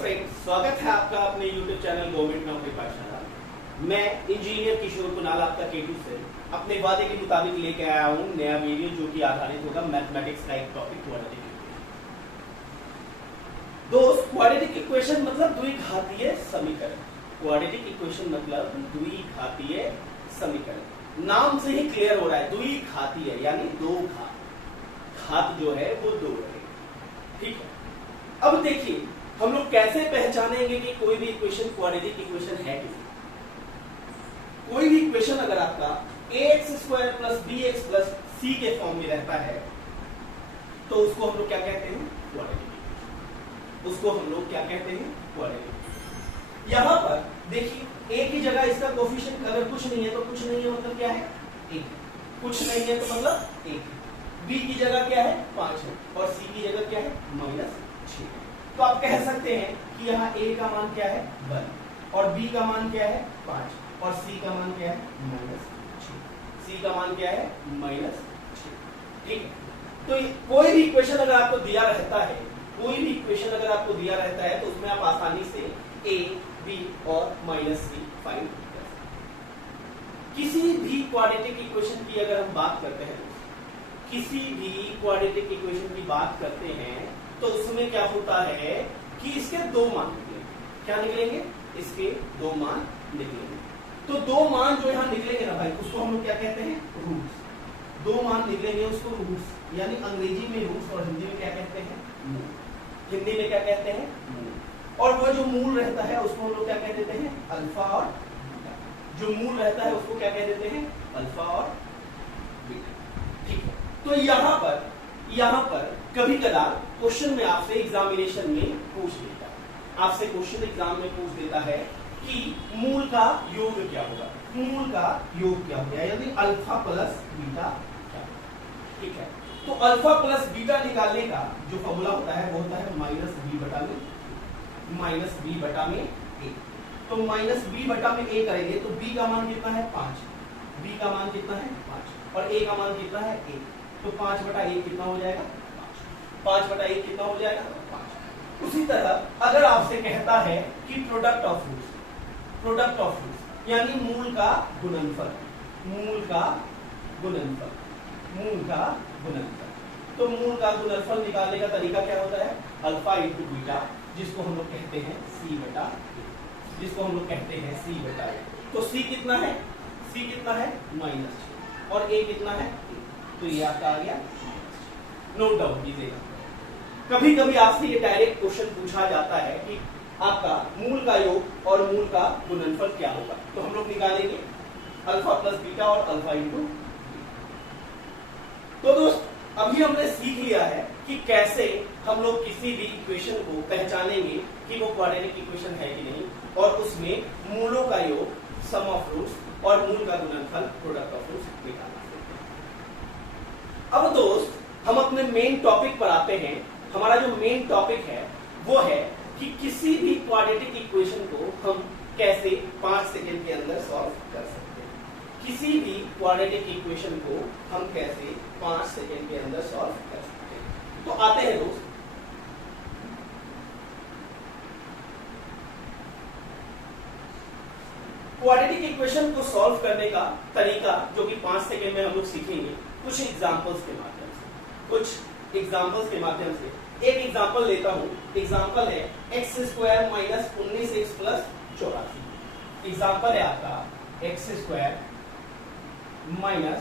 Friends, स्वागत है आपका अपने YouTube चैनल गवर्नमेंट नौकरी पाठशाला। मैं इंजीनियर किशोर कुणाल आपका K2 से अपने वादे के मुताबिक लेके आया हूँ नया वीडियो जो कि आधारित होगा मैथमेटिक्स का एक टॉपिक क्वाड्रेटिक इक्वेशन। दोस्त, क्वाड्रेटिक इक्वेशन मतलब द्विघातीय समीकरण। क्वाड्रेटिक इक्वेशन मतलब द्विघातीय समीकरण। नाम से ही क्लियर हो रहा है, द्विघातीय यानी दो घात। घात जो है वो दो है, ठीक है। अब देखिए हम लोग कैसे पहचानेंगे कि कोई भी इक्वेशन क्वाड्रेटिक इक्वेशन है कि नहीं। कोई भी इक्वेशन अगर आपका ax² + bx + c के फॉर्म में रहता है तो उसको हम लोग क्या कहते हैं? Quadratic equation. उसको हम लोग क्या कहते हैं? Quadratic equation. यहां पर देखिए a की जगह इसका कोफिशिएंट अगर कुछ नहीं है तो कुछ नहीं है मतलब क्या है? 1। कुछ नहीं है तो मतलब 1। b की जगह क्या है? 5 है और c की जगह क्या है? -6। तो आप कह सकते हैं कि यहाँ a का मान क्या है? 1 और b का मान क्या है? 5 और c का मान क्या है? -6। c का मान क्या है? -6। ठीक है। तो कोई भी इक्वेशन अगर आपको दिया रहता है, कोई भी इक्वेशन अगर आपको दिया रहता है तो उसमें आप आसानी से a, b और -c फाइंड कर सकते हैं। किसी भी क्वाड्रेटिक इक्वेशन की अगर हम बात करते हैं, किसी भी क्वाड्रेटिक इक्वेशन की बात करते हैं तो उसमें क्या होता है कि इसके दो मान निकलेंगे। क्या निकलेंगे? इसके दो मान निकलेंगे। तो दो मान जो यहां निकलेंगे ना भाई, उसको हम लोग क्या कहते हैं? रूट्स। दो मान निकलेंगे उसको रूट्स, यानी अंग्रेजी में रूट्स और हिंदी में क्या कहते हैं? मूल। हिंदी में क्या कहते हैं? मूल। और वो जो मूल रहता है उसको हम लोग क्या कह देते हैं? अल्फा और बीटा। जो मूल रहता है उसको क्या कह देते हैं? अल्फा और बीटा। ठीक है। तो यहां पर कभी कदार क्वेश्चन में आपसे एग्जामिनेशन में पूछ देता है, आपसे क्वेश्चन एग्जाम में पूछ देता है कि मूल का योग क्या होगा? मूल का योग क्या होगा, यानी अल्फा प्लस बीटा क्या होगा? ठीक है। तो अल्फा प्लस बीटा निकालने का जो फॉर्मूला होता है वो होता है -b/a। तो -b/a करेंगे तो b का मान कितना है? 5। b का मान कितना है? 5 और a का मान कितना है? 1। तो 5/1 कितना हो जाएगा? 5/1 कितना हो जाएगा? 5। उसी तरह अगर आपसे कहता है कि प्रोडक्ट ऑफ रूट्स यानी मूल का गुणनफल, तो मूल का गुणनफल निकालने का तरीका क्या होता है? अल्फा इंटू बीटा, जिसको हम लोग कहते हैं c/a, तो c कितना है? -6 और a कितना है? 1। तो ये आपका आ गया। नोट डाउन कीजिएगा। कभी कभी आपसे ये डायरेक्ट क्वेश्चन पूछा जाता है कि आपका मूल का योग और मूल का गुणनफल क्या होगा, तो हम लोग निकालेंगे अल्फा प्लस बीटा और अल्फा इंटू। तो दोस्त, अभी हमने सीख लिया है कि कैसे हम लोग किसी भी इक्वेशन को पहचानेंगे कि वो क्वाड्रेटिक इक्वेशन है कि नहीं, और उसमें मूलों का योग, सम ऑफ रूट्स और मूल का गुणनफल, प्रोडक्ट ऑफ रूट्स निकालना। अब दोस्त, हम अपने मेन टॉपिक पर आते हैं। हमारा जो मेन टॉपिक है वो है कि किसी भी क्वाड्रेटिक इक्वेशन को हम कैसे 5 सेकंड के अंदर सॉल्व कर सकते हैं। किसी भी क्वाड्रेटिक इक्वेशन को हम कैसे 5 सेकंड के अंदर सॉल्व कर सकते हैं। तो आते हैं दोस्त, क्वाड्रेटिक इक्वेशन को सॉल्व करने का तरीका जो कि 5 सेकंड में हम लोग सीखेंगे कुछ एग्जांपल्स के माध्यम से। एक एग्जांपल लेता हूं। एग्जांपल है x² - 19x + 84। एग्जांपल है आपका x² - 19x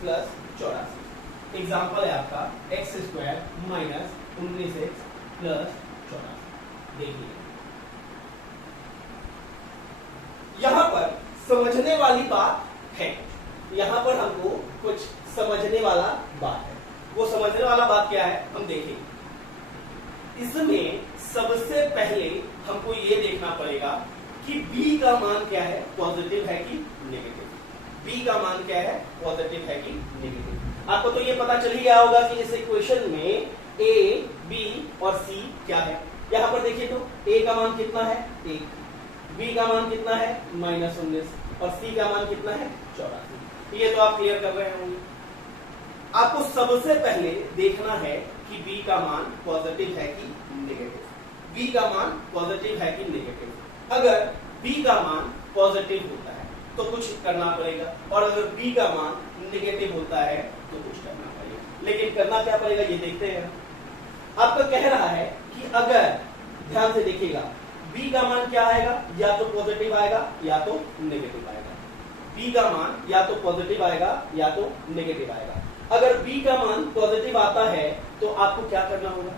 + 84। एग्जांपल है आपका x² - 19x + 84। देखिए यहां पर समझने वाली बात है, यहां पर हमको कुछ समझने वाला बात है। वो समझने वाला बात क्या है हम देखेंगे। इसमें सबसे पहले हमको ये देखना पड़ेगा कि b का मान क्या है, पॉजिटिव है कि नेगेटिव। b का मान क्या है, पॉजिटिव है कि नेगेटिव। आपको तो ये पता चल ही गया होगा कि इस इक्वेशन में a, b और c क्या है। यहां पर देखिए तो a का मान कितना है? 1, b का मान कितना है? -19 और c का मान कितना है? 84। ये तो आप क्लियर कर रहे होंगे। आपको सबसे पहले देखना है कि b का मान पॉजिटिव है कि नेगेटिव। b का मान पॉजिटिव है कि नेगेटिव। अगर b का मान पॉजिटिव होता है तो कुछ करना पड़ेगा, और अगर b का मान नेगेटिव होता है तो कुछ करना पड़ेगा। लेकिन करना क्या पड़ेगा ये देखते हैं। आपका कह रहा है कि अगर, ध्यान से देखिएगा, b का मान क्या आएगा, या तो पॉजिटिव आएगा या तो नेगेटिव आएगा। b का मान या तो पॉजिटिव आएगा या तो नेगेटिव आएगा। अगर b का मान पॉजिटिव आता है तो आपको क्या करना होगा?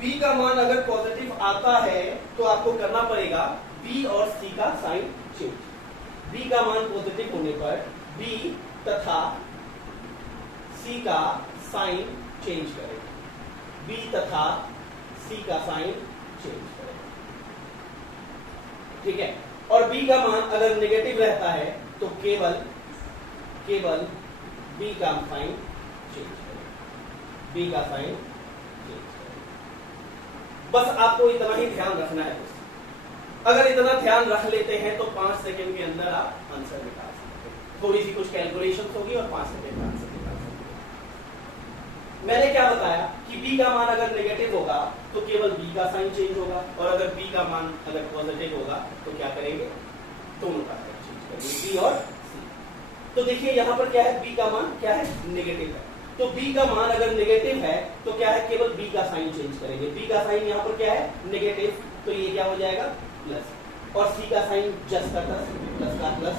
b का मान अगर पॉजिटिव आता है तो आपको करना पड़ेगा b और c का साइन चेंज। b का मान पॉजिटिव होने पर b तथा c का साइन चेंज करेगा। b तथा c का साइन चेंज करेगा, ठीक है। और b का मान अगर नेगेटिव रहता है तो केवल b का साइन चेंज करेगा, b का साइन चेंज करेगा। बस आपको इतना ही ध्यान रखना है। अगर इतना ध्यान रख लेते हैं तो 5 सेकंड के अंदर आप आंसर निकाल सकते हैं। थोड़ी सी कुछ कैलकुलेशन होगी और 5 सेकंड में आंसर निकाल सकते हैं। मैंने क्या बताया कि b का मान अगर नेगेटिव होगा तो केवल b का साइन चेंज होगा, और अगर b का मान अगर पॉजिटिव होगा तो क्या करेंगे? दोनों का साइन चेंज करेंगे, b और c। तो देखिए यहाँ पर क्या है, b का मान क्या है? नेगेटिव है। तो b का मान अगर नेगेटिव है तो क्या है? केवल b का साइन चेंज करेंगे। b का साइन यहाँ पर क्या है? नेगेटिव, तो ये क्या हो जाएगा? प्लस। और c का साइन जस्ट का प्लस, प्लस का प्लस,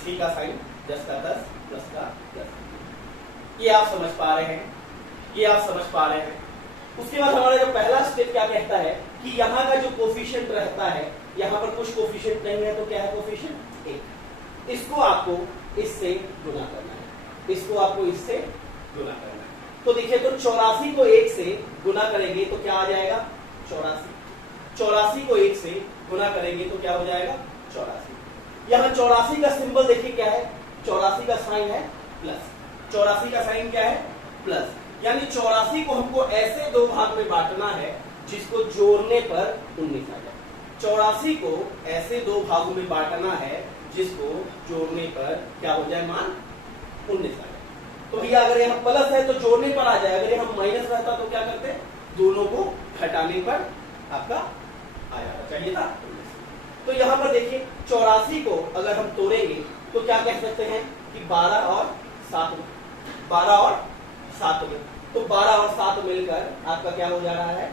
c का साइन जस्ट का प्लस, प्लस का प्लस। ये आप समझ पा रहे हैं? ये आप समझ पा रहे हैं? उसके बाद हमारा जो पहला स्टेप क्या कहता है कि यहाँ का जो कोफिशिएंट रहता है, यहाँ पर कुछ कोफिशिएंट नहीं है तो क्या है? कोफिशिएंट 1। इसको आपको इससे गुना करना है, इसको आपको इससे गुना करना है। तो देखिए, तो 84 को 1 से गुना करेंगे तो क्या आ जाएगा? 84। 84 को 1 से गुना करेंगे तो क्या हो जाएगा? 84। यहाँ 84 का सिंबल देखिए क्या है? 84 का साइन है प्लस। 84 का साइन क्या है? प्लस। यानी 84 को हमको ऐसे दो भाग में बांटना है जिसको जोड़ने पर 19 आ जाए। 84 को ऐसे दो भागों में बांटना है जिसको जोड़ने पर क्या हो जाए? मान 19 आ जाए। तो भैया अगर यहाँ प्लस है तो जोड़ने पर आ जाए, अगर यहाँ माइनस रहता तो क्या करते? दोनों को घटाने पर आपका आ जाना चाहिए था। तो यहाँ पर देखिए 84 को अगर हम तोड़ेंगे तो क्या कह सकते हैं कि 12 और 7 में, 12 और 7 में, तो 12 और 7 मिलकर आपका क्या हो जा रहा है?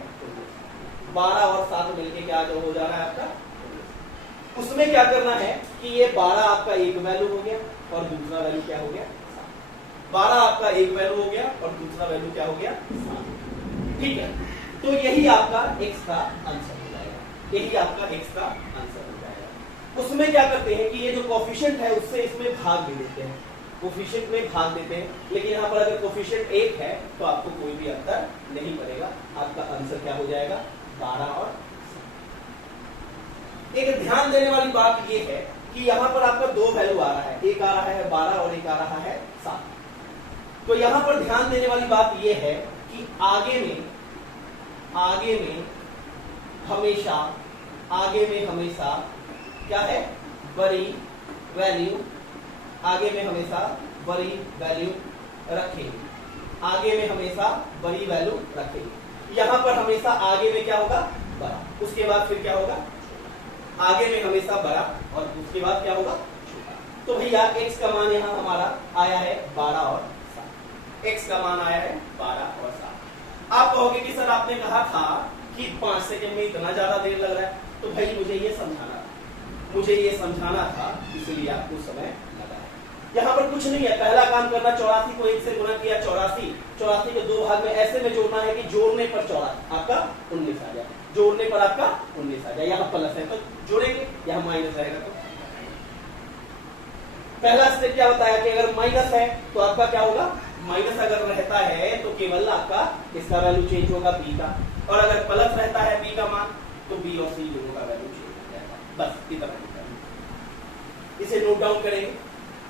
12 और 7 मिलकर क्या हो जा रहा है आपका? उसमें क्या करना है कि ये 12 आपका एक वैल्यू हो गया और दूसरा वैल्यू क्या हो गया? 12 आपका एक वैल्यू हो गया और दूसरा वैल्यू क्या हो गया? 7। ठीक है, तो यही आपका x का आंसर हो जाएगा, यही आपका x का आंसर हो जाएगा। उसमें क्या करते हैं कि ये जो कोफिशिएंट है उससे इसमें भाग भी देते हैं, कोफिशिएंट में भाग देते हैं। लेकिन यहाँ पर अगर कोफिशिएंट 1 है तो आपको कोई भी अंतर नहीं पड़ेगा, आपका आंसर क्या हो जाएगा? 12 और 7। एक ध्यान देने वाली बात ये है कि यहाँ पर आपका दो वैल्यू आ रहा है, एक आ रहा है 12 और एक आ रहा है 7। तो यहाँ पर ध्यान देने वाली बात ये है कि आगे में हमेशा क्या है? बड़ी वैल्यू, आगे में हमेशा बड़ी वैल्यू रखेंगे, आगे में हमेशा बड़ी वैल्यू रखेंगे। यहाँ पर हमेशा आगे में क्या होगा? बड़ा, उसके बाद फिर क्या होगा? आगे में हमेशा बड़ा और उसके बाद क्या होगा? छोटा। तो भैया x का मान यहाँ हमारा आया है 12 और 7। x का मान आया है 12 और 7। आप कहोगे कि सर आपने कहा था कि 5 सेकंड में इतना ज्यादा देर लग रहा है, तो भाई मुझे ये समझाना था, इसलिए आपको समय लगा है। यहाँ पर कुछ नहीं है, पहला काम करना 84 को 1 से गुना किया, 84 को दो भाग में ऐसे में जोड़ना है कि जोड़ने पर 84 आपका 19 आ जाए, जोड़ने पर आपका 19 आ जाए। यहाँ प्लस है तो जोड़ेंगे, यहाँ माइनस रहेगा तो पहला स्टेप क्या बताया कि अगर माइनस है तो आपका क्या होगा? माइनस अगर रहता है तो केवल आपका इसका वैल्यू चेंज होगा b का, और अगर प्लस रहता है b का मान तो b और c दोनों का वैल्यू चेंज हो जाएगा। बस इतना इसे नोट डाउन करेंगे,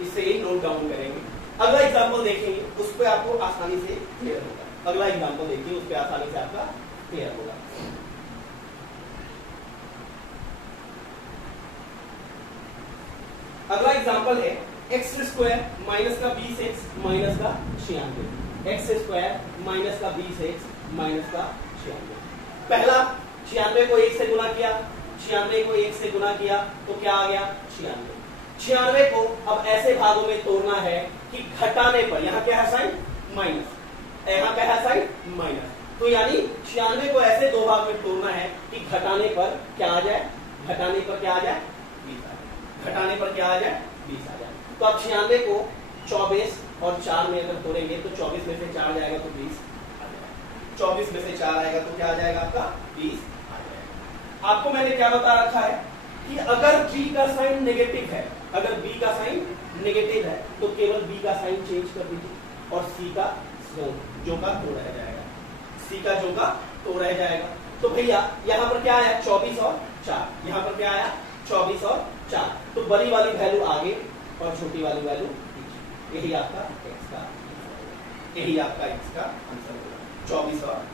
इससे ही नोट डाउन करेंगे। अगला एग्जांपल देखेंगे, उस पर आपको आसानी से क्लियर होगा। अगला एग्जांपल देखिए, उस पर आसानी से आपका क्लियर होगा। अगला एग्जांपल है एक्स स्क्वायर माइनस का 20x माइनस का 96, एक्स स्क्वायर माइनस का 20x माइनस का 96। पहला 96 को 1 से गुना किया, 96 को 1 से गुना किया तो क्या आ गया 96। 96 को अब ऐसे भागों में तोड़ना है कि घटाने पर, यहाँ क्या है साइन माइनस, यहाँ क्या है साइन माइनस, तो यानी 96 को ऐसे दो भाग में तोड़ना है कि घटाने पर क्या आ जाए, घटाने पर क्या आ जाए 20 आ जाए, घटाने पर क्या आ जाए 20 आ जाए। तो अब 96 को 24 और 4 में अगर तोड़ेंगे तो 24 में से 4 जाएगा तो 20 आ जाएगा, 24 में से 4 आएगा तो क्या आ जाएगा आपका 20 आ जाएगा। आपको मैंने क्या बता रखा है कि अगर b का साइन नेगेटिव है, अगर b का साइन नेगेटिव है तो केवल b का साइन चेंज कर दीजिए और c का जो का तो रह जाएगा, c का जो का तो रह जाएगा। तो भैया यहाँ पर क्या आया 24 और 4, यहाँ पर क्या आया 24 और 4, तो बड़ी वाली वैल्यू आगे और छोटी वाली वैल्यू पीछे, यही आपका x का, यही आपका x का आंसर होगा 24 और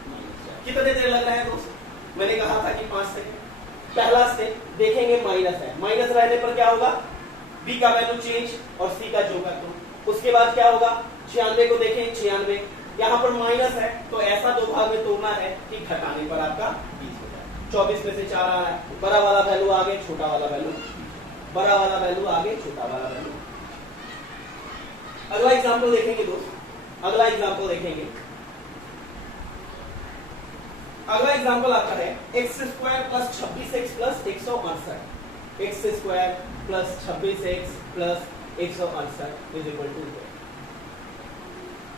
4। कितने देर लग रहा है दोस्तों, मैंने कहा था कि 5 सेकंड। पहला स्टेप देखेंगे माइनस है, माइनस रहने पर क्या होगा b का वैल्यू चेंज और c का जो का तो। उसके बाद क्या होगा 96 को देखें 96, यहाँ पर माइनस है तो ऐसा दो भाग में तोड़ना है कि घटाने पर आपका 20 हो जाए। 24 में से 4 आ रहा है, बड़ा वाला वैल्यू आगे छोटा वाला वैल्यू, बड़ा वाला वैल्यू आगे छोटा वाला वैल्यू। अगला एग्जांपल देखेंगे दोस्तों, अगला एग्जांपल देखेंगे। अगला एग्जांपल आता है x square plus 26x plus 168, x square plus 26x plus 168 is equal to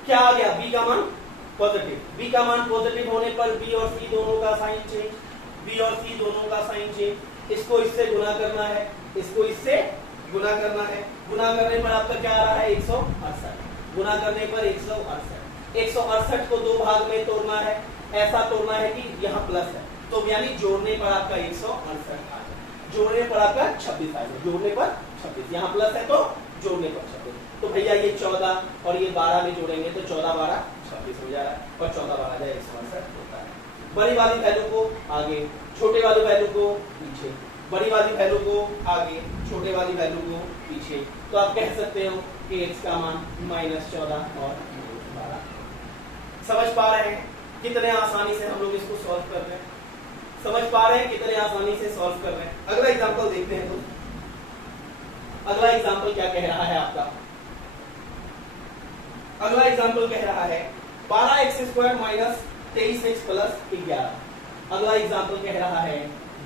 क्या आ गया b का मान पॉजिटिव, b का मान पॉजिटिव होने पर b और c दोनों का साइन चेंज, b और c दोनों का साइन चेंज, इसको इससे गुना करना है, इसको इससे गुना करना है, गुना करने पर आपका क्या आ रहा है 168, गुना करने पर 168, 168 को दो भाग में तोड़ना है, ऐसा तोड़ना है कि यहाँ प्लस है तो यानी जोड़ने पर आपका 168 आ जाए, जोड़ने पर आपका 26 आ जाए, जोड़ने पर 26, यहाँ प्लस है तो जोड़ने पर 26। तो भैया ये 14 और ये 12 में जोड़ेंगे तो 14 12 26 हो जा रहा है और 14 12 जाए 168 होता है। बड़ी वाली वैल्यू को आगे, छोटे वाली वैल्यू को पीछे, बड़ी वाली वैल्यू को आगे, छोटे वाली वैल्यू को पीछे, तो आप कह सकते हो कि x का मान -14 और -12। समझ पा रहे हैं कितने आसानी से हम लोग इसको सॉल्व कर रहे हैं, समझ पा रहे हैं कितने आसानी से सॉल्व कर रहे हैं। अगला एग्जांपल देखते हैं तो अगला एग्जांपल क्या कह रहा है आपका, अगला एग्जांपल कह रहा है 12x square minus 23x plus 11। अगला एग्जांपल कह रहा है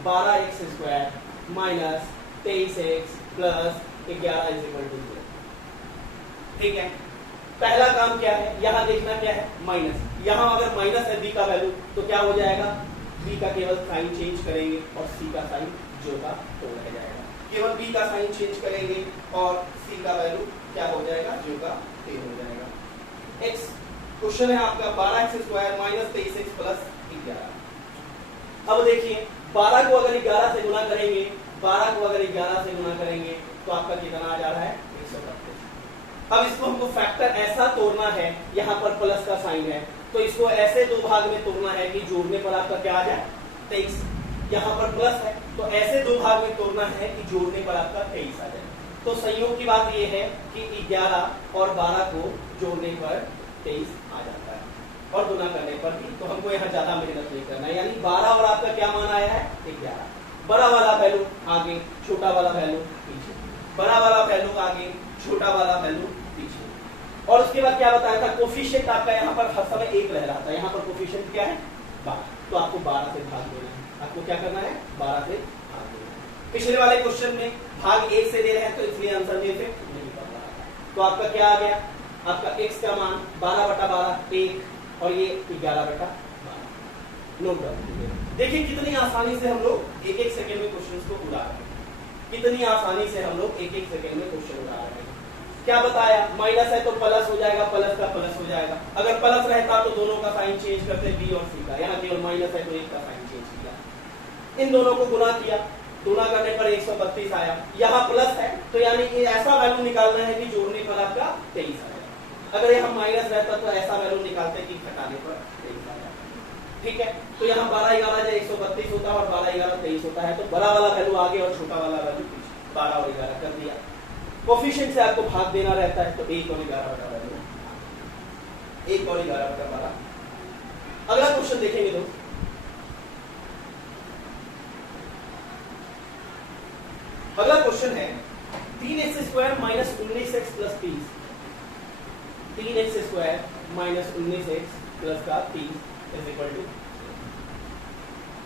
12x square minus 23x plus 11 is equal to 0। ठीक है, पहला काम क्या है, यहां देखना क्या है माइनस, यहां अगर माइनस है b का वैल्यू तो क्या हो जाएगा b का केवल साइन चेंज करेंगे और c का साइन जो का तो रह जाएगा, केवल b का साइन चेंज करेंगे और c का वैल्यू क्या हो जाएगा जो का तो हो जाएगा। x क्वेश्चन है आपका 12x square minus 23x plus 11। अब देखिए 12 को अगर 11 से गुना करेंगे, 12 को अगर 11 से गुना करेंगे तो आपका कितना आ जा रहा है 132। अब इसको हमको फैक्टर ऐसा तोड़ना है, यहाँ पर प्लस का साइन है तो इसको ऐसे दो भाग में तोड़ना है कि जोड़ने पर आपका क्या आ जाए 23, यहाँ पर प्लस है तो ऐसे दो भाग में तोड़ना है कि जोड़ने पर आपका 23 आ जाए। तो संयोग की बात यह है कि 11 और 12 को जोड़ने पर 23 आ जाता है और गुना करने पर भी, तो हमको यहाँ ज्यादा मेहनत नहीं करना है, यानी 12 और आपका क्या मान आया है 11, बड़ा वाला वैल्यू आगे छोटा वाला वैल्यू पीछे, बड़ा वाला वैल्यू आगे छोटा वाला वैल्यू पीछे। और उसके बाद क्या बताया था कोफिशिएंट आपका यहाँ पर हर समय 1 रह रहा था, यहाँ पर कोफिशिएंट क्या है 12, तो आपको 12 से भाग देना है, आपको क्या करना है 12 से भाग देना है। पिछले वाले क्वेश्चन में भाग 1 से दे रहे हैं तो इसलिए आंसर में इफेक्ट नहीं कर रहा है, तो आपका क्या आ गया, आपका x का मान 12/12 1 और ये 11/12। नोट कर लीजिए, देखिए कितनी आसानी से हम लोग एक एक सेकंड में क्वेश्चंस को उड़ा रहे हैं, कितनी आसानी से हम लोग एक एक सेकंड में क्वेश्चन उड़ा रहे हैं। क्या बताया माइनस है तो प्लस हो जाएगा, प्लस का प्लस हो जाएगा, अगर प्लस रहता तो दोनों का साइन चेंज करते b और c का, यहाँ केवल माइनस है तो एक का साइन चेंज किया, इन दोनों को गुना किया, गुना करने पर 132 आया, यहाँ प्लस है तो यानी कि ऐसा वैल्यू निकालना है कि जोड़ने पर आपका 23 आया, अगर यहाँ माइनस रहता तो ऐसा वैल्यू निकालते कि घटाने पर 23 आया। ठीक है, तो यहाँ 12 11 132 होता है और 12 11 23 होता है, तो बड़ा वाला वैल्यू आगे और छोटा वाला वैल्यू पीछे, 12 और 11 कर दिया। कोफिशिएंट से आपको भाग देना रहता है, तो 1 और 11/12, 1 और 11/12। अगला क्वेश्चन देखेंगे दोस्त, अगला क्वेश्चन है 3x² minus 19x plus 30, 3x² minus 19x plus का 30 इज इक्वल टू,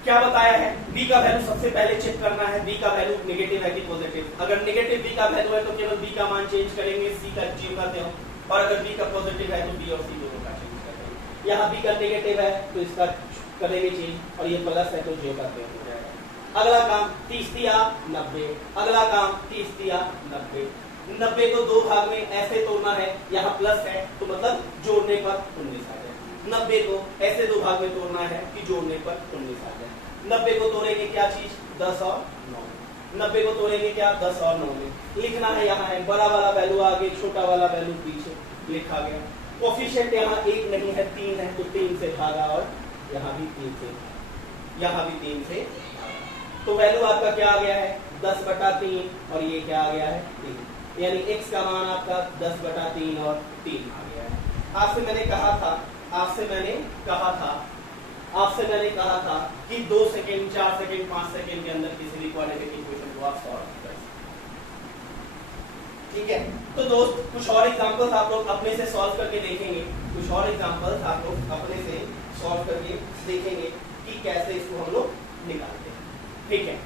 क्या बताया है, b का वैल्यू सबसे पहले चेक करना है, b का वैल्यू नेगेटिव है कि पॉजिटिव। अगर नेगेटिव b का वैल्यू है तो केवल b का मान चेंज करेंगे, c का ज्यो का त्यों, और अगर b का पॉजिटिव है तो b और c दोनों का चेंज करेंगे। यहाँ b का नेगेटिव है तो इसका करेंगे चेंज, और ये प्लस है तो ज्यो का त्यों हो जाएगा। अगला काम 30 दिया 90, अगला काम 30 दिया 90, 90 को दो भाग में ऐसे तोड़ना है, यहाँ प्लस है तो मतलब जोड़ने पर 19 आ जाए। 90 को ऐसे दो भाग में तोड़ना है कि जोड़ने पर 19 आ जाए। 90 को तोड़ेंगे क्या चीज, 10 और 9, 90 को तोड़ेंगे क्या, 10 और 9 में लिखना है, यहाँ है बड़ा वाला वैल्यू आगे, छोटा वाला वैल्यू पीछे लिखा गया। कोफिशिएंट यहाँ 1 नहीं है 3 है, तो 3 से भागा, और यहाँ भी 3 से, यहाँ भी 3 से भागा, तो वैल्यू आपका क्या आ गया है 10/3, और ये क्या आ गया है 3, यानी x का मान आपका 10/3 और 3 आ गया है। आपसे मैंने कहा था कि 2 सेकेंड 4 सेकेंड 5 सेकेंड के अंदर किसी भी क्वाड्रेटिक इक्वेशन को आप सॉल्व कर सकते हैं। ठीक है, तो दोस्त कुछ और एग्जांपल्स आप लोग अपने से सॉल्व करके देखेंगे, कुछ और एग्जांपल्स आप लोग अपने से सॉल्व करके देखेंगे कि कैसे इसको हम लोग निकालते हैं। ठीक है,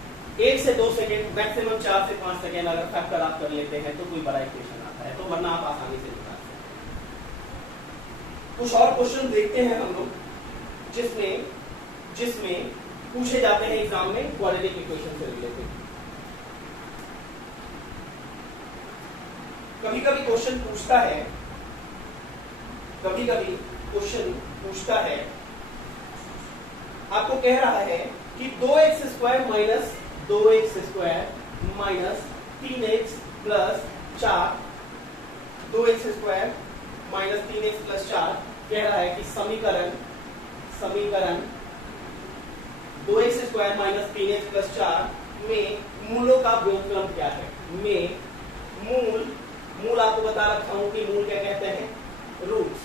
1 से 2 सेकेंड, मैक्सिमम 4 से 5 सेकेंड अगर फैक्टर आप कर लेते हैं तो कोई बड़ा इक्वेशन आता है, तो वरना आप आसानी से निकाल सकते हैं। कुछ और क्वेश्चन देखते हैं हम लोग जिसमें पूछे जाते हैं एग्जाम में क्वाड्रेटिक इक्वेशन से रिलेटेड। कभी कभी क्वेश्चन पूछता है, आपको कह रहा है कि 2x² minus 2x² minus 3x plus 4, 2x² minus 3x plus 4 कह रहा है कि समीकरण 2x² माइनस 3x प्लस 4 में मूलों का व्युत्क्रम क्या है। में मूल आपको बता रखा हूं कि मूल क्या कहते हैं, रूट्स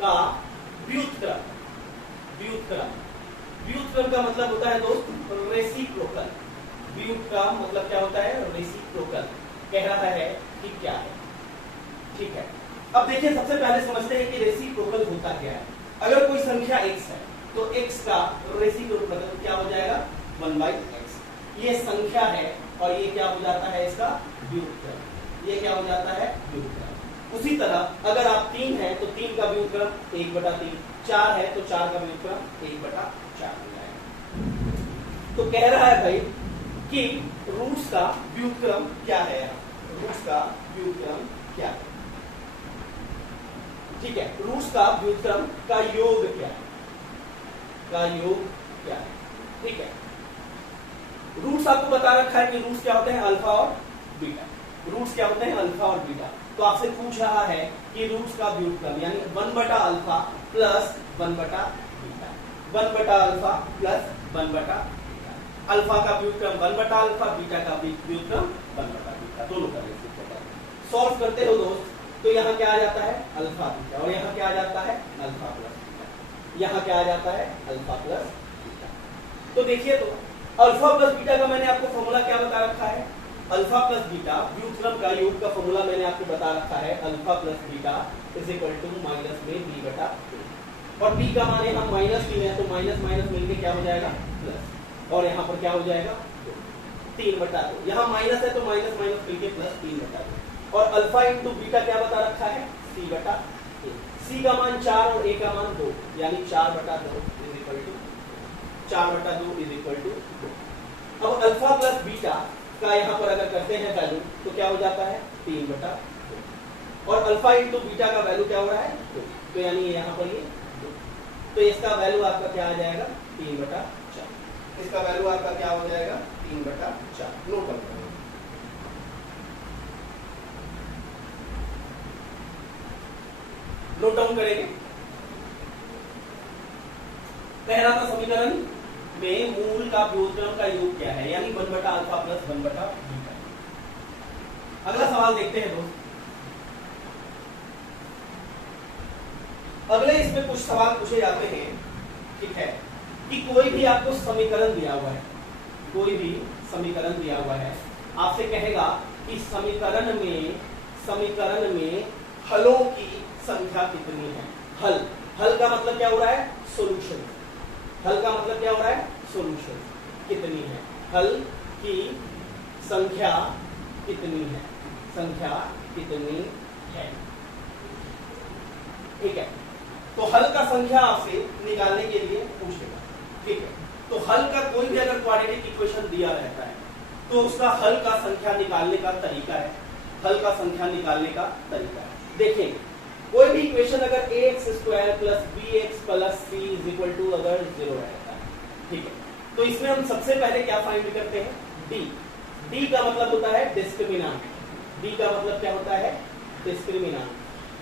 का व्युत्क्रम का मतलब होता है दोस्त रेसिप्रोकल। व्युत का मतलब क्या होता है, रेसिप्रोकल। कह रहा है कि क्या है। ठीक है, अब देखिए सबसे पहले समझते हैं कि रेसिप्रोकल होता क्या है। अगर कोई संख्या x है तो x का रेसिप्रोकल क्या हो जाएगा 1/x। ये संख्या है और ये क्या हो जाता है इसका व्युत्क्रम, ये क्या हो जाता है व्युत्क्रम। उसी तरह अगर आप 3 है तो 3 का व्युत्क्रम 1/3, 4 है तो 4 का व्युत्क्रम 1/4 हो जाएगा। तो कह रहा है भाई कि रूट्स का व्युत्क्रम क्या है, रूट्स का व्युत्क्रम क्या है। ठीक है, रूट्स का व्युत्क्रम का योग क्या है, ठीक है। रूट्स आपको बता रखा है कि रूट्स क्या होते हैं अल्फा और बीटा, रूट्स क्या होते हैं अल्फा और बीटा। तो आपसे पूछ रहा है कि रूट्स का व्युत्क्रम यानी 1/अल्फा प्लस 1/बीटा, 1/अल्फा प्लस 1/बीटा। अल्फा का व्युत्क्रम 1/अल्फा, बीटा का व्युत्क्रम 1/बीटा, दोनों का रेसिप्रोकल। सॉल्व करते हो दोस्त तो यहाँ क्या आ जाता है अल्फा बीटा, और यहाँ क्या आ जाता है अल्फा प्लस बीटा, यहाँ क्या आ जाता है अल्फा प्लस बीटा। तो देखिए तो अल्फा प्लस बीटा का मैंने आपको फॉर्मूला क्या बता रखा है, अल्फा प्लस बीटा व्युत्क्रम का योग का फॉर्मूला मैंने आपको बता रखा है, alpha plus beta is equal to minus में b/2। और b का मान यहाँ माइनस भी है तो माइनस माइनस मिलके क्या हो जाएगा प्लस, और यहाँ पर क्या हो जाएगा 3/2। यहाँ माइनस है तो माइनस माइनस मिलके प्लस 3/2। और अल्फा इंटू बीटा क्या बता रखा है c/a। c का मान 4 और a का मान 2, यानी 4/2 is equal to 4/2 is equal to 2। अब अल्फा प्लस बीटा का यहाँ पर अगर करते हैं वैल्यू तो क्या हो जाता है 3/2, और अल्फा इंटू बीटा का वैल्यू क्या हो रहा है 2, तो यानी यहाँ पर ये 2, तो इसका वैल्यू आपका क्या आ जाएगा 3/4। इसका वैल्यू आपका क्या हो जाएगा 3/4। नोट डाउन करें, नोट डाउन करेंगे। पहला था समीकरण में मूल का व्युत्क्रम का योग क्या है, यानी 1/अल्फा प्लस 1/बीटा। अगला सवाल देखते हैं दोस्त। अगले इसमें कुछ सवाल पूछे जाते हैं, ठीक है, कि कोई भी आपको समीकरण दिया हुआ है, कोई भी समीकरण दिया हुआ है, आपसे कहेगा कि समीकरण में हलों की संख्या कितनी है। हल का मतलब क्या हो रहा है, सॉल्यूशन। हल का मतलब क्या हो रहा है, सॉल्यूशन। कितनी है, हल की संख्या कितनी है, संख्या कितनी है, ठीक है। तो हल का संख्या आपसे निकालने के लिए पूछेगा, ठीक है। तो हल का कोई भी अगर क्वाड्रेटिक इक्वेशन दिया रहता है तो उसका हल का संख्या निकालने का तरीका है, हल का संख्या निकालने का तरीका है। देखिए कोई भी इक्वेशन अगर ax square plus bx plus c is equal to अगर 0 रहता है, ठीक है, तो इसमें हम सबसे पहले क्या फाइंड करते हैं, d का मतलब होता है डिस्क्रिमिनांट। d का मतलब क्या होता है, डिस्क्रिमिनांट,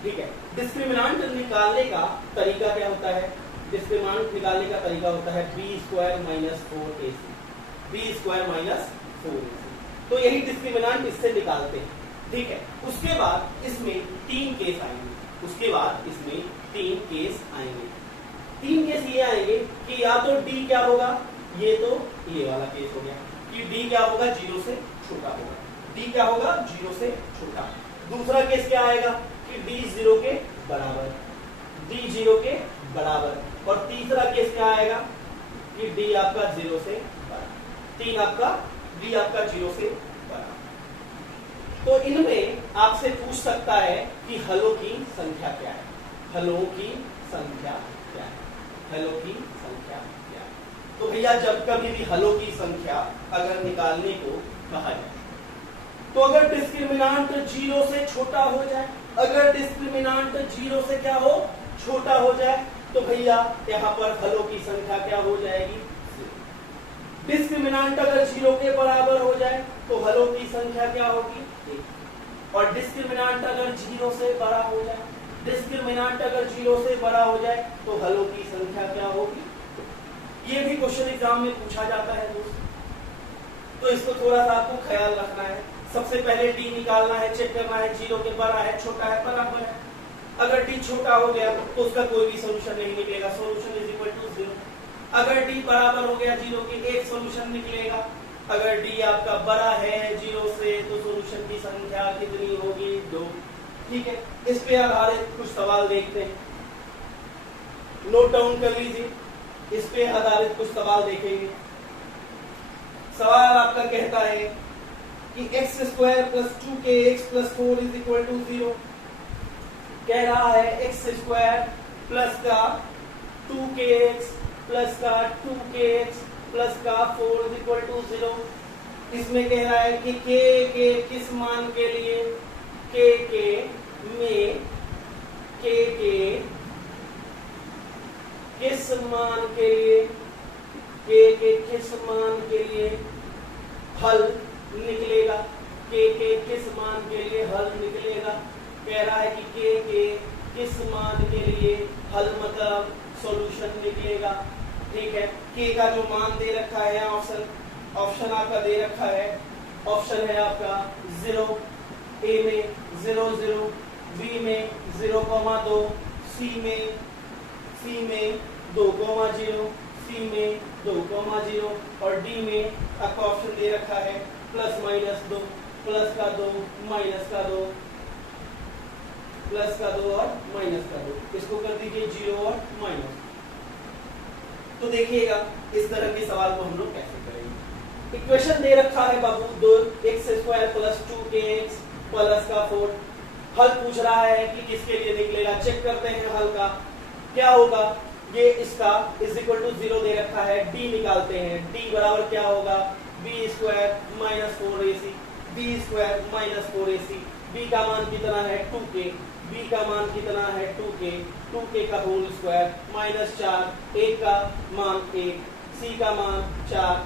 ठीक है। डिस्क्रिमिनांट निकालने का तरीका क्या होता है, डिस्क्रिमिनांट निकालने का तरीका होता है b square minus 4ac, b square minus 4ac। तो यही डिस्क्रिमिनांट इससे निकालते हैं, ठीक है। उसके बाद इसमें 3 केस आएंगे, उसके बाद इसमें 3 केस आएंगे। 3 केस ये आएंगे कि या तो d क्या होगा, ये तो ये वाला केस हो गया कि d क्या होगा, 0 से छोटा होगा, d क्या होगा, 0 से छोटा। दूसरा केस क्या आएगा कि d 0 के बराबर, d 0 के बराबर। और तीसरा केस क्या आएगा कि d आपका 0 से बड़ा, d आपका 0 से बड़ा। तो इनमें आपसे पूछ सकता है कि हलों की संख्या क्या है, हलों की संख्या क्या है, हलों की संख्या क्या है। तो भैया जब कभी भी हलों की संख्या अगर निकालने को कहा जाए तो अगर डिस्क्रिमिनांट 0 से छोटा हो जाए, अगर डिस्क्रिमिनांट 0 से क्या हो, छोटा हो जाए, तो भैया यहाँ पर हलों की संख्या क्या हो जाएगी, डिस्क्रिमिनांट अगर 0 के बराबर हो जाए तो हलों की संख्या क्या होगी, 1। और डिस्क्रिमिनांट अगर 0 से बड़ा हो जाए, डिस्क्रिमिनांट अगर 0 से बड़ा हो जाए तो हलों की संख्या क्या होगी। ये भी क्वेश्चन एग्जाम में पूछा जाता है दोस्त, तो इसको थोड़ा सा आपको ख्याल रखना है। सबसे पहले d निकालना है, चेक करना है 0 के बड़ा है, छोटा है, बराबर है। अगर d छोटा हो गया तो उसका कोई भी सोल्यूशन नहीं निकलेगा, सोल्यूशन इज इक्वल टू 0। अगर d बराबर हो गया 0 के, एक सोल्यूशन निकलेगा। अगर d आपका बड़ा है 0 से तो सोल्यूशन की संख्या कितनी होगी, 2, ठीक है। इस पे आधारित कुछ सवाल देखते हैं, नोट डाउन कर लीजिए, इस पे आधारित कुछ सवाल देखेंगे। सवाल आपका कहता है कि x square plus 2kx plus 4 is equal to 0। कह रहा है x स्क्वायर प्लस का 2kx प्लस का 2kx प्लस का 4 इज इक्वल टू 0। इसमें कह रहा है कि k के किस मान के लिए, k के किस मान के लिए, k के किस मान के लिए हल निकलेगा, k के किस मान के लिए हल निकलेगा। कह रहा है कि k के किस मान के लिए हल मतलब सॉल्यूशन निकलेगा, ठीक है। k का जो मान दे रखा है, ऑप्शन आपका दे रखा है, ऑप्शन है आपका 0, a में 0 0, b में 0,2, c में 2,0, c में 2,0 और d में आपका ऑप्शन दे रखा है प्लस माइनस 2, प्लस का 2, माइनस का 2, प्लस का 2 और माइनस का 2। इसको कर दीजिए 0 और माइनस। तो देखिएगा इस तरह के सवाल को हम लोग कैसे करेंगे। इक्वेशन दे रखा है बाबू 2x square plus 2kx plus का 4। हल पूछ रहा है कि किसके लिए निकलेगा, चेक करते हैं हल का क्या होगा। ये इसका इज इक्वल टू 0 दे रखा है, d निकालते हैं, d बराबर क्या होगा, b square minus 4ac, b square minus 4ac। b का मान कितना है 2k, b का मान कितना है 2k, 2k का होल स्क्वायर माइनस 4, a का मान 1, c का मान 4,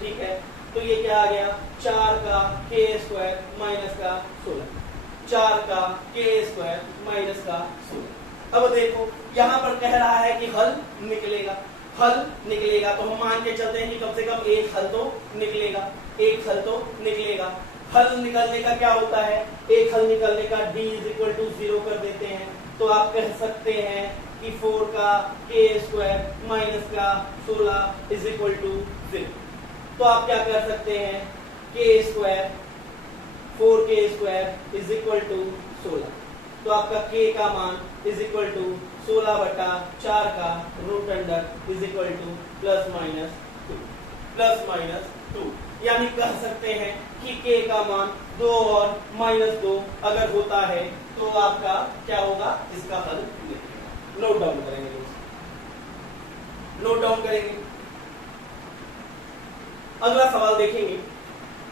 ठीक है। तो ये क्या आ गया, 4 का k स्क्वायर माइनस का 16, 4 का k स्क्वायर माइनस का 16। अब देखो यहाँ पर कह रहा है कि हल निकलेगा, हल निकलेगा तो हम मान के चलते हैं कि कम से कम एक हल तो निकलेगा, एक हल तो निकलेगा। हल निकलने का क्या होता है, एक हल निकलने का d इज इक्वल टू 0 कर देते हैं, तो आप कह सकते हैं कि 4 का k स्क्वायर माइनस का 16 इज इक्वल टू 0। तो आप क्या कर सकते हैं, k square 4k square is equal to 16। तो आपका k का मान इज इक्वल टू 16/4 का root under is equal to plus minus 2। यानी कह सकते हैं कि k का मान 2 और -2 अगर होता है तो आपका क्या होगा, इसका हल निकलेगा। नोट डाउन करेंगे दोस्तों, नोट डाउन करेंगे। अगला सवाल देखेंगे।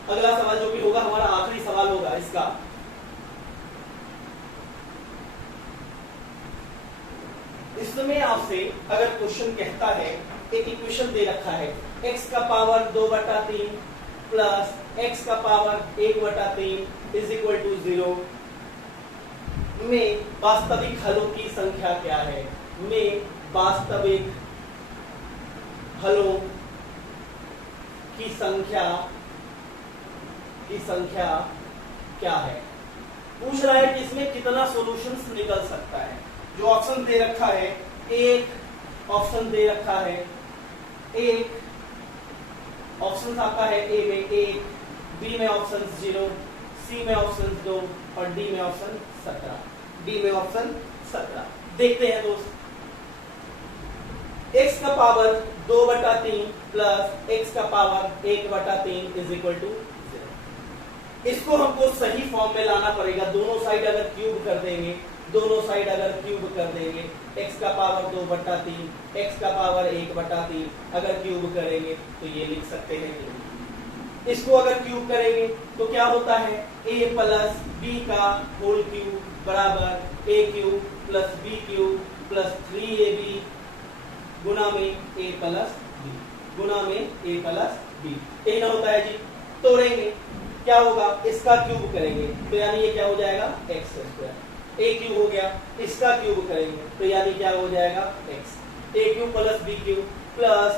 अगला सवाल जो कि होगा हमारा आखिरी सवाल होगा इसका। इसमें आपसे अगर क्वेश्चन कहता है, एक इक्वेशन दे रखा है x का पावर 2/3 प्लस x का पावर 1/3 इज इक्वल टू 0 में वास्तविक हलों की संख्या क्या है, में वास्तविक हलों की संख्या क्या है। पूछ रहा है कि इसमें कितना सॉल्यूशंस निकल सकता है। जो ऑप्शन दे रखा है, एक ऑप्शन दे रखा है, एक ऑप्शन आपका है ए में 1, बी में ऑप्शन 0, सी में ऑप्शन 2 और डी में ऑप्शन 17। डी में ऑप्शन 17 देखते हैं दोस्त। x का पावर 2/3 प्लस x का पावर 1/3 इज इक्वल टू 0। इसको हमको सही फॉर्म में लाना पड़ेगा। दोनों साइड अगर क्यूब कर देंगे, दोनों साइड अगर क्यूब कर देंगे, x का पावर 2/3, x का पावर 1/3 अगर क्यूब करेंगे तो ये लिख सकते हैं। इसको अगर क्यूब करेंगे तो क्या होता है, a प्लस b का होल क्यूब बराबर a cube plus b cube plus 3ab गुना में a प्लस b, गुना में a प्लस b। यही ना होता है जी। तोड़ेंगे क्या होगा, इसका क्यूब करेंगे तो यानी ये क्या हो जाएगा, एक्स स्क्वायर। ए क्यूब हो गया, इसका क्यूब करेंगे तो यानी क्या हो जाएगा, X. A cube plus B cube plus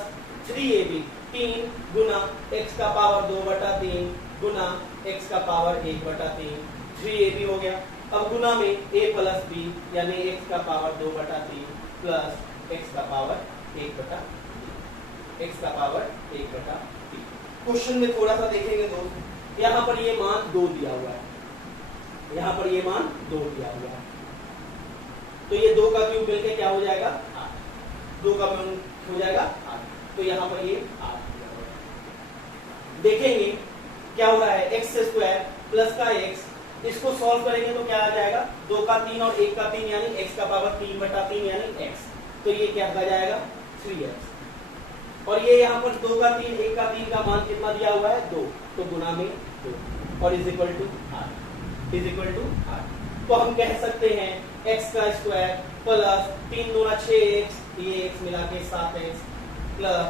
3ab 3 गुना x का पावर 2/3 गुना x का पावर 1/3 3ab हो गया। अब गुना में a प्लस b यानी x का पावर 2/3 प्लस x का पावर 1/3, x का पावर 1/3। क्वेश्चन में थोड़ा सा देखेंगे दोस्त, यहाँ पर ये मान 2 दिया हुआ है, यहाँ पर ये मान 2 दिया हुआ है, तो ये 2 का क्यूब मिलके क्या हो जाएगा, 8। 2 का क्यूब हो जाएगा 8, तो यहाँ पर ये 8 दिया हुआ है। देखेंगे क्या हो रहा है, एक्स स्क्वायर प्लस का एक्स, इसको सॉल्व करेंगे तो क्या आ जाएगा, 2 का 3 और 1 का 3 यानी x का पावर 3/3 यानी x, तो ये क्या आ जाएगा 3x। और ये यहाँ पर 2 का 3 1 का 3 का मान कितना दिया हुआ है, 2, तो गुना में 2 और is equal to 8, is equal to 8। तो हम कह सकते हैं x का स्क्वायर प्लस 3 दूना 6x, ये x मिला के 7x प्लस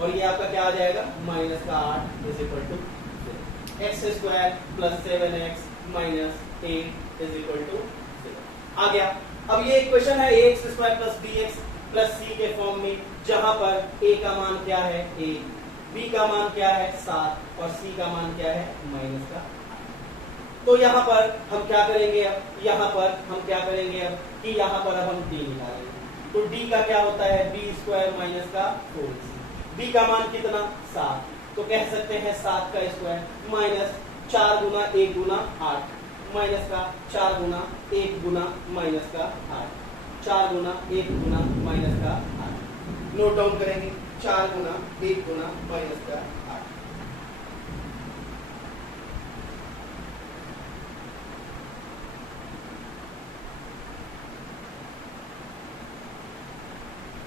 और ये आपका क्या आ जाएगा माइनस का 8 is equal to x square plus 7x minus 8 is equal to 0 आ गया। अब ये इक्वेशन है ax square plus bx plus c के फॉर्म में, जहां पर a का मान क्या है 1, b का मान क्या है 7 और c का मान क्या है माइनस का 8। तो यहाँ पर हम क्या करेंगे, अब यहाँ पर हम क्या करेंगे अब कि यहाँ पर अब हम d निकालेंगे। तो d का क्या होता है b स्क्वायर माइनस का 4c, b का मान कितना 7, तो कह सकते हैं 7 का स्क्वायर माइनस 4 गुना 1 गुना 8 माइनस का 4 गुना 1 गुना माइनस का 8, 4 गुना 1 गुना माइनस का 8। नोट डाउन करेंगे 4 गुना 1 गुना माइनस का 8।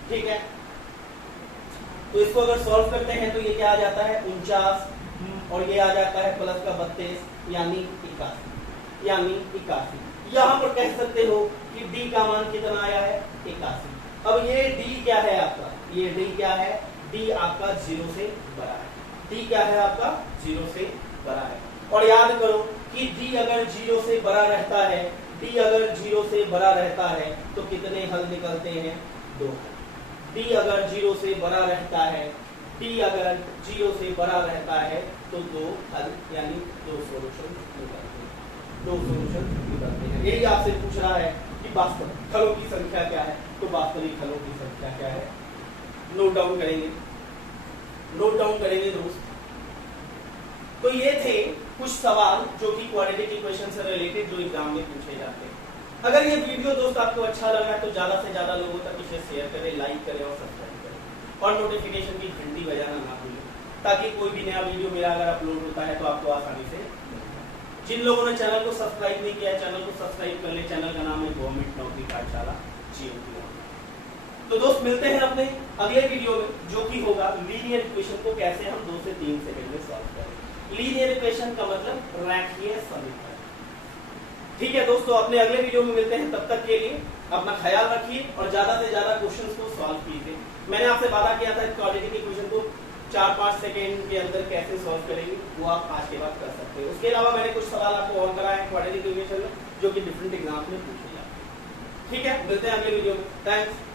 ठीक है, तो इसको अगर सॉल्व करते हैं तो ये क्या आ जाता है 49 और ये आ जाता है प्लस का 32 यानी 81, यानी 81। यहाँ पर कह सकते हो कि d का मान कितना आया है 81। अब ये d क्या है आपका, ये d क्या है, d आपका 0 से बड़ा है, d क्या है आपका 0 से बड़ा है। और याद करो कि d अगर 0 से बड़ा रहता है, d अगर 0 से बड़ा रहता है तो कितने हल निकलते हैं, 2। d अगर 0 से बड़ा रहता है डी अगर 0 से बड़ा रहता है तो दो हल यानी दो सोल्यूशन निकलते हैं, दो सोल्यूशन निकलते हैं। यही आपसे पूछ रहा है कि वास्तविक हलों की संख्या क्या है, तो वास्तविक हलों की संख्या क्या है, नोट डाउन करेंगे, नोट डाउन करेंगे दोस्त। तो ये थे कुछ सवाल जो कि क्वाड्रेटिक इक्वेशन से रिलेटेड जो एग्जाम में पूछे जाते हैं। अगर ये वीडियो दोस्त आपको अच्छा लगा है तो ज्यादा से ज्यादा लोगों तक इसे शेयर करें, लाइक करें और सब्सक्राइब करें और नोटिफिकेशन की घंटी बजाना ना भूलें, ताकि कोई भी नया वीडियो मेरा अगर अपलोड होता है तो आपको आसानी से। जिन लोगों ने चैनल को सब्सक्राइब नहीं किया है, चैनल को सब्सक्राइब कर ले। चैनल का नाम है गवर्नमेंट नौकरी पाठशाला GOP। तो दोस्त मिलते हैं अपने अगले वीडियो में, जो कि होगा लीनियर इक्वेशन को कैसे हम 2 से 3 सेकंड में सॉल्व करें। लीनियर इक्वेशन का मतलब रेखीय समीकरण। ठीक है दोस्तों, अपने अगले वीडियो में मिलते हैं। तब तक के लिए अपना ख्याल रखिए और ज्यादा से ज्यादा क्वेश्चंस को सॉल्व कीजिए। मैंने आपसे वादा किया था क्वाड्रेटिक इक्वेशन को 4-5 सेकंड के अंदर कैसे सॉल्व करेंगे, वो आप आज के बाद कर सकते हैं। उसके अलावा मैंने कुछ सवाल आपको और कराए हैं क्वाड्रेटिक इक्वेशन में, जो कि डिफरेंट एग्जाम्स में पूछे जाते हैं। ठीक है, मिलते हैं अगले वीडियो में। थैंक्स।